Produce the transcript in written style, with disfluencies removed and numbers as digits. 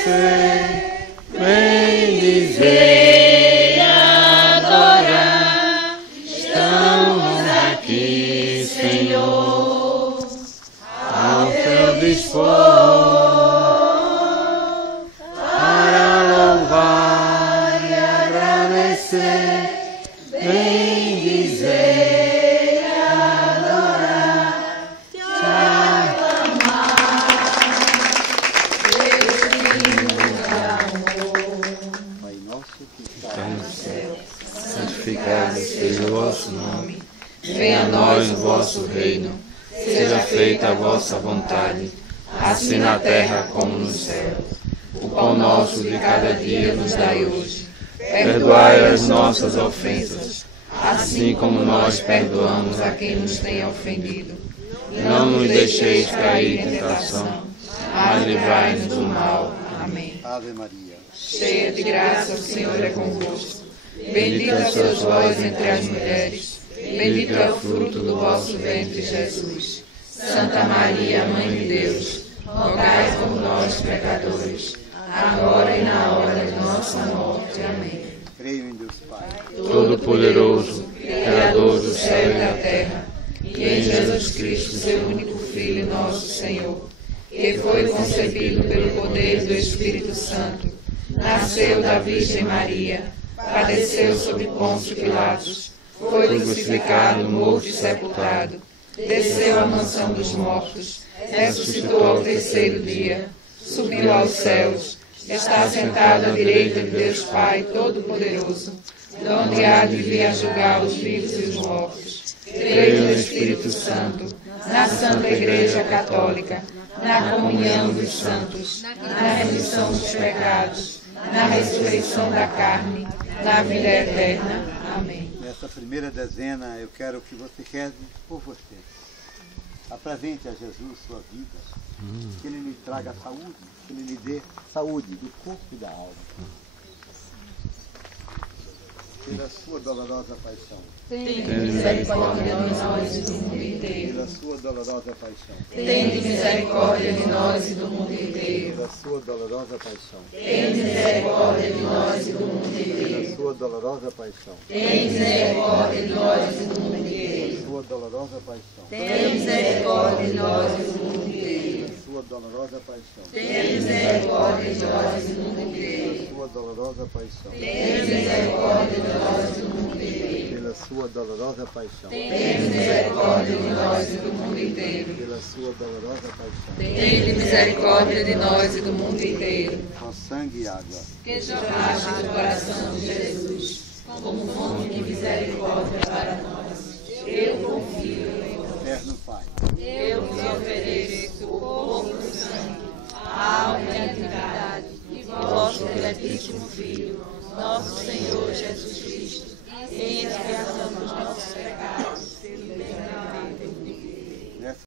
agradecer, bendizer e adorar. Estamos aqui, Senhor, ao teu dispor, para louvar e agradecer, bendizer e adorar, te aclamar, Pai nosso que está no céu, santificado seja o vosso nome. Venha a nós o vosso reino. Seja feita a vossa vontade, assim na terra como no céu. O pão nosso de cada dia nos dai hoje. Perdoai as nossas ofensas, assim como nós perdoamos a quem nos tem ofendido. Não nos deixeis cair em tentação, mas livrai-nos do mal. Amém. Ave Maria, Cheia de graça, o Senhor é convosco. Bendita sois vós entre as mulheres. Bendito é o fruto do vosso ventre, Jesus. Santa Maria, Mãe de Deus, rogai por nós, pecadores, agora e na hora de nossa morte. Amém. creio em Deus Pai, Todo-Poderoso, Criador do céu e da terra, e em Jesus Cristo, seu único Filho, nosso Senhor, que foi concebido pelo poder do Espírito Santo, nasceu da Virgem Maria, padeceu sob Pôncio Pilatos, foi crucificado, morto e sepultado, desceu à mansão dos mortos, ressuscitou ao terceiro dia, subiu aos céus, está sentado à direita de Deus Pai Todo-Poderoso, de onde há de vir a julgar os vivos e os mortos. Creio no Espírito Santo, na Santa Igreja Católica, na comunhão dos santos, na remissão dos pecados, na ressurreição da carne, na vida eterna. Amém. nessa primeira dezena eu quero que você reze por você. Apresente a Jesus sua vida, que Ele lhe traga saúde, que Ele lhe dê saúde do corpo e da alma. Pela sua dolorosa paixão. Tende misericórdia de nós e do mundo inteiro. Pela sua dolorosa paixão. Tende misericórdia de nós e do mundo inteiro. Pela sua dolorosa paixão. Tende misericórdia de nós e do mundo inteiro. Pela sua dolorosa paixão. Tende misericórdia de nós e do mundo inteiro. Pela sua dolorosa paixão. Tende misericórdia de nós e do mundo inteiro. Pela sua dolorosa paixão. Tende misericórdia de nós e do mundo inteiro. Pela sua dolorosa paixão. Tende misericórdia de nós e do mundo inteiro. Pela sua dolorosa paixão. Tende misericórdia de nós e do mundo inteiro. Pela sua dolorosa paixão. Tende misericórdia de nós e do mundo inteiro. Com sangue e água. Que jorraste do coração de Jesus, como fonte de misericórdia para nós. Eu confio em vós. Eterno Pai. Eu vos ofereço o corpo e o sangue, a alma e a divindade de vosso diletíssimo Filho, nosso Senhor Jesus Cristo, em expiação dos nossos pecados,